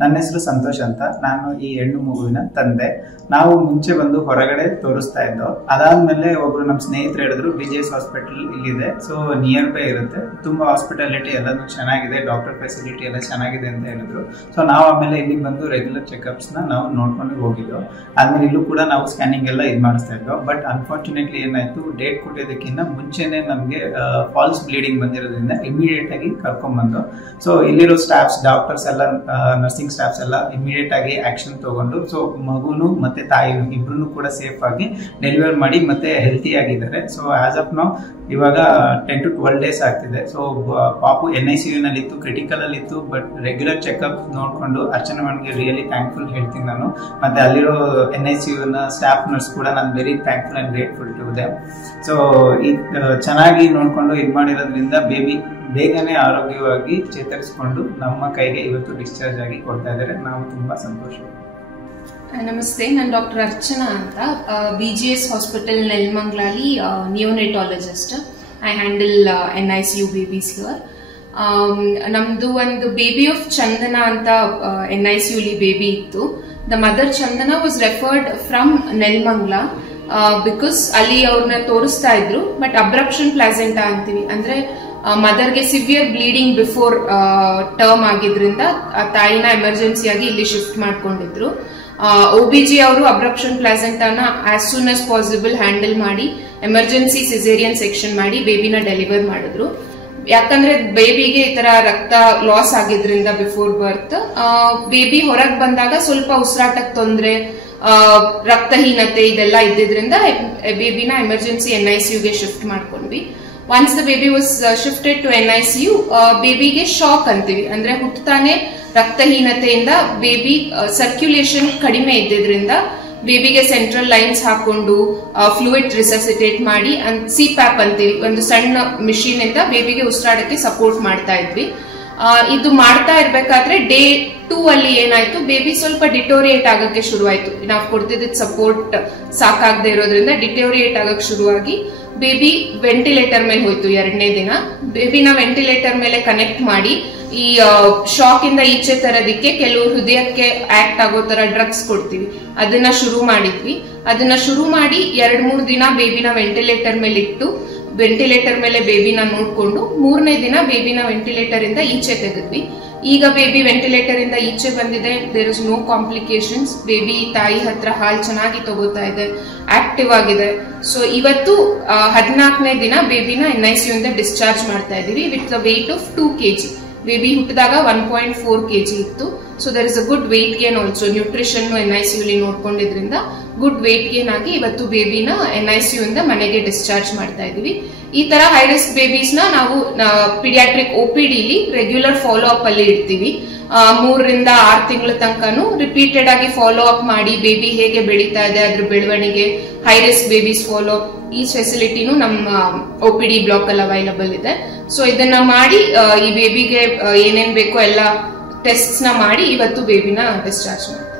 ನನ್ನ ಹೆಸರು ಸಂತೋಷ್ ಅಂತ. ನಾನು ಈ ಹೆಣ್ಣು ಮಗುವಿನ ತಂದೆ. ನಾವು ಮುಂಚೆ ಬಂದು ಹೊರಗಡೆ ತೋರಿಸ್ತಾ ಇದ್ದೋ. ಅದಾದ್ಮೇಲೆ ಒಬ್ರು ನಮ್ಮ ಸ್ನೇಹಿತರು ಹೇಳಿದ್ರು BGS ಹಾಸ್ಪಿಟಲ್ ಇಲ್ಲಿದೆ, ಸೊ ನಿಯರ್ ಬೈ ಇರುತ್ತೆ, ತುಂಬಾ ಹಾಸ್ಪಿಟಾಲಿಟಿ ಎಲ್ಲಾನು ಚೆನ್ನಾಗಿದೆ, ಡಾಕ್ಟರ್ ಫೆಸಿಲಿಟಿ ಎಲ್ಲ ಚೆನ್ನಾಗಿದೆ ಅಂತ ಹೇಳಿದ್ರು. ಸೊ ನಾವು ಆಮೇಲೆ ಇಲ್ಲಿಗೆ ಬಂದು ರೆಗ್ಯುಲರ್ ಚೆಕ್ಅಪ್ಸ್ ನ ನಾವು ನೋಡ್ಕೊಂಡು ಹೋಗಿದ್ದೋ. ಆದ್ಮೇಲೆ ಇಲ್ಲೂ ಕೂಡ ನಾವು ಸ್ಕ್ಯಾನಿಂಗ್ ಎಲ್ಲ ಇದು ಮಾಡಿಸ್ತಾ ಇದ್ದೋ. ಬಟ್ ಅನ್ಫಾರ್ಚುನೇಟ್ಲಿ ಏನಾಯ್ತು, ಡೇಟ್ ಕೊಟ್ಟಿದ್ದಕ್ಕಿಂತ ಮುಂಚೆನೆ ನಮ್ಗೆ ಫಾಲ್ಸ್ ಬ್ಲೀಡಿಂಗ್ ಬಂದಿರೋದ್ರಿಂದ ಇಮಿಡಿಯೇಟ್ ಆಗಿ ಕರ್ಕೊಂಡ್ ಬಂದು, ಸೊ ಇಲ್ಲಿರೋ ಸ್ಟಾಫ್ಸ್, ಡಾಕ್ಟರ್ಸ್ ಎಲ್ಲ, ನರ್ಸಿಂಗ್ ಸ್ಟಾಫ್ಸ್ ಎಲ್ಲ ಇಮಿಡಿಯೇಟ್ ಆಗಿ ಆಕ್ಷನ್ ತಗೊಂಡು, ಸೊ ಮಗುನು ಮತ್ತೆ ತಾಯಿನು ಇಬ್ರು ಕೂಡ ಸೇಫ್ ಆಗಿ ಡೆಲಿವರ್ ಮಾಡಿ ಮತ್ತೆ ಹೆಲ್ತಿ ಆಗಿದ್ದಾರೆ. ಸೊ ಆಸ್ ಆಫ್ ನೌ ಇವಾಗ 10 to 12 ಡೇಸ್ ಆಗ್ತಿದೆ. ಸೊ ಪಾಪು NICU ನಲ್ಲಿ ಇತ್ತು, ಕ್ರಿಟಿಕಲ್ ಅಲ್ಲಿ ಇತ್ತು. ಬಟ್ ರೆಗ್ಯುಲರ್ ಚೆಕ್ಅಪ್ ನೋಡ್ಕೊಂಡು ಅರ್ಚನಾ ಮ್ಯಾಮ್ಗೆ ರಿಯಲಿ ಥ್ಯಾಂಕ್ಫುಲ್ ಹೇಳ್ತೀನಿ ನಾನು. ಮತ್ತೆ ಅಲ್ಲಿರೋ NICU ನ ಸ್ಟಾಫ್ ನರ್ಸ್ ಕೂಡ ನಾನು very thankful and grateful to them. So ಚೆನ್ನಾಗಿ ನೋಡ್ಕೊಂಡು ಇದು ಮಾಡಿರೋದ್ರಿಂದ ಬೇಬಿ ಬೇಗನೆ ಆರೋಗ್ಯವಾಗಿ ಚೇತರಿಸಿಕೊಂಡು ನಮ್ಮ ಕೈಗೆ ಇವತ್ತು ಡಿಸ್ಚಾರ್ಜ್ ಆಗಿ ಕೊಡ್ತಾ ಇದ್ದಾರೆ. ನಾವು ತುಂಬಾ ಸಂತೋಷ. ನಮಸ್ತೆ, ನಾನು ಡಾಕ್ಟರ್ ಅರ್ಚನಾ ಅಂತ, BGS ಹಾಸ್ಪಿಟಲ್ ನೆಲಮಂಗಲಲ್ಲಿ neonatologist. I handle NICU babies here. ನಮ್ದು ಒಂದು ಬೇಬಿ ಆಫ್ ಚಂದನ ಅಂತ NICU ಬೇಬಿ ಇತ್ತು. The mother Chandana was referred from Nelamangala because ಅಲ್ಲಿ ಅವ್ರನ್ನ ತೋರಿಸ್ತಾ ಇದ್ರು. ಬಟ್ ಅಬ್ರಪ್ಷನ್ ಪ್ಲಾಸೆಂಟಾ ಅಂತೀವಿ, ಅಂದ್ರೆ ಮದರ್ಗೆ ಸಿವಿಯರ್ ಬ್ಲೀಡಿಂಗ್ ಬಿಫೋರ್ ಟರ್ಮ್ ಆಗಿದ್ರಿಂದ ತಾಯಿನ ಎಮರ್ಜೆನ್ಸಿಯಾಗಿ ಇಲ್ಲಿ ಶಿಫ್ಟ್ ಮಾಡ್ಕೊಂಡಿದ್ರು. OBG ಅವರು ಅಬ್ರಪ್ಷನ್ ಪ್ಲಾಸೆಂಟಾನ as soon as possible handle ಮಾಡಿ ಎಮರ್ಜೆನ್ಸಿ ಸಿಸೇರಿಯನ್ ಸೆಕ್ಷನ್ ಮಾಡಿ ಬೇಬಿನ ಡೆಲಿವರ್ ಮಾಡಿದ್ರು. ಯಾಕಂದ್ರೆ ಬೇಬಿಗೆ ಈ ತರ ರಕ್ತ ಲಾಸ್ ಆಗಿದ್ರಿಂದ ಬಿಫೋರ್ ಬರ್ತ್, ಬೇಬಿ ಹೊರಗೆ ಬಂದಾಗ ಸ್ವಲ್ಪ ಉಸಿರಾಟಕ್ಕೆ ತೊಂದರೆ, ರಕ್ತಹೀನತೆ ಇದೆಲ್ಲ ಇದ್ದಿದ್ರಿಂದ ಬೇಬಿನ ಎಮರ್ಜೆನ್ಸಿ NICU ಗೆ ಶಿಫ್ಟ್ ಮಾಡ್ಕೊಂಡ್ವಿ. Once the baby was shifted to NICU, ಬೇಬಿಗೆ ಶಾಕ್ ಅಂತೀವಿ, ಅಂದ್ರೆ ಹುಟ್ಟತಾನೆ ರಕ್ತಹೀನತೆಯಿಂದ ಬೇಬಿ ಸರ್ಕ್ಯುಲೇಷನ್ ಕಡಿಮೆ ಇದ್ದಿದ್ರಿಂದ ಬೇಬಿಗೆ ಸೆಂಟ್ರಲ್ ಲೈನ್ಸ್ ಹಾಕೊಂಡು ಫ್ಲೂಯಿಡ್ ರಿಸಸಿಟೇಟ್ ಮಾಡಿ CPAP ಅಂತೀವಿ, ಒಂದು ಸಣ್ಣ ಮಿಷಿನ್ ಇಂದ ಬೇಬಿಗೆ ಉಸಿರಾಡಕ್ಕೆ ಸಪೋರ್ಟ್ ಮಾಡ್ತಾ ಇದ್ವಿ. ಇದು ಮಾಡ್ತಾ ಇರ್ಬೇಕಾದ್ರೆ ಡೇ 2 ಅಲ್ಲಿ ಏನಾಯ್ತು, ಬೇಬಿ ಸ್ವಲ್ಪ ಡಿಟೋರಿಯೇಟ್ ಆಗಕ್ಕೆ ಶುರುವಾಯ್ತು. ನಾವು ಕೊಡ್ತಿದ್ದ ಸಪೋರ್ಟ್ ಸಾಕಾಗದೆ ಇರೋದ್ರಿಂದ ಡಿಟೋರಿಯೇಟ್ ಆಗಕ್ಕೆ ಶುರುವಾಗಿ ಬೇಬಿ ವೆಂಟಿಲೇಟರ್ ಮೇಲೆ ಹೋಯ್ತು. 2ನೇ ದಿನ ಬೇಬಿನ ವೆಂಟಿಲೇಟರ್ ಮೇಲೆ ಕನೆಕ್ಟ್ ಮಾಡಿ ಈ ಶಾಕ್ ಇಂದ ಈಚೆ ತರೋದಿಕ್ಕೆ ಕೆಲವು ಹೃದಯಕ್ಕೆ ಆಕ್ಟ್ ಆಗೋ ತರ ಡ್ರಗ್ಸ್ ಕೊಡ್ತೀವಿ, ಅದನ್ನ ಶುರು ಮಾಡಿದ್ವಿ. ಅದನ್ನ ಶುರು ಮಾಡಿ 2-3 ದಿನ ಬೇಬಿನ ವೆಂಟಿಲೇಟರ್ ಮೇಲೆ ಇಟ್ಟು, ವೆಂಟಿಲೇಟರ್ ಮೇಲೆ ಬೇಬಿನ ನೋಡ್ಕೊಂಡು 3ನೇ ದಿನ ಬೇಬಿನ ವೆಂಟಿಲೇಟರ್ ಇಂದ ಈಚೆ ತೆಗೆದ್ವಿ. ಈಗ ಬೇಬಿ ವೆಂಟಿಲೇಟರ್ ಇಂದ ಈಚೆ ಬಂದಿದೆ. There is no complications. Baby ತಾಯಿ ಹತ್ರ ಹಾಲು ಚೆನ್ನಾಗಿ ತಗೋತಾ ಇದೆ, ಆಕ್ಟಿವ್ ಆಗಿದೆ. ಸೊ ಇವತ್ತು 14ನೇ ದಿನ ಬೇಬಿನ NICU ಇಂದ ಡಿಸ್ಚಾರ್ಜ್ ಮಾಡ್ತಾ ಇದೀವಿ with the weight of 2 kg. Baby ಹುಟ್ಟಿದಾಗ 1.4 kg ಇತ್ತು. So there is a good weight gain also. Nutrition NICU ನೋಡ್ಕೊಂಡಿದ್ರಿಂದ ಗುಡ್ ವೇಟ್ ಗೇನ್ ಆಗಿ ಇವತ್ತು ಬೇಬಿನ NICU ಇಂದ ಮನೆಗೆ ಡಿಸ್ಚಾರ್ಜ್ ಮಾಡ್ತಾ ಇದೀವಿ. ಈ ತರ ಹೈ ರಿಸ್ಕ್ ಬೇಬೀಸ್ ನಾವು ಪೀಡಿಯಾಟ್ರಿಕ್ OPD ಲಿ ರೆಗ್ಯುಲರ್ ಫಾಲೋ ಅಪ್ ಅಲ್ಲಿ ಇಡ್ತೀವಿ. 3 ರಿಂದ 6 ತಿಂಗಳ ತನಕನು ರಿಪೀಟೆಡ್ ಆಗಿ ಫಾಲೋ ಅಪ್ ಮಾಡಿ ಬೇಬಿ ಹೇಗೆ ಬೆಳೀತಾ ಇದೆ, ಅದ್ರ ಬೆಳವಣಿಗೆ, high risk babies follow up, ಈ ಫೆಸಿಲಿಟಿನೂ ನಮ್ಮ OPD ಬ್ಲಾಕ್ ಅಲ್ಲಿ ಅವೈಲಬಲ್ ಇದೆ. ಸೊ ಇದನ್ನ ಮಾಡಿ ಈ ಬೇಬಿಗೆ ಏನೇನ್ ಬೇಕೋ ಎಲ್ಲ ಟೆಸ್ಟ್ ನ ಮಾಡಿ ಇವತ್ತು ಬೇಬಿನ ಡಿಸ್ಚಾರ್ಜ್ ಮಾಡ್ತೀವಿ.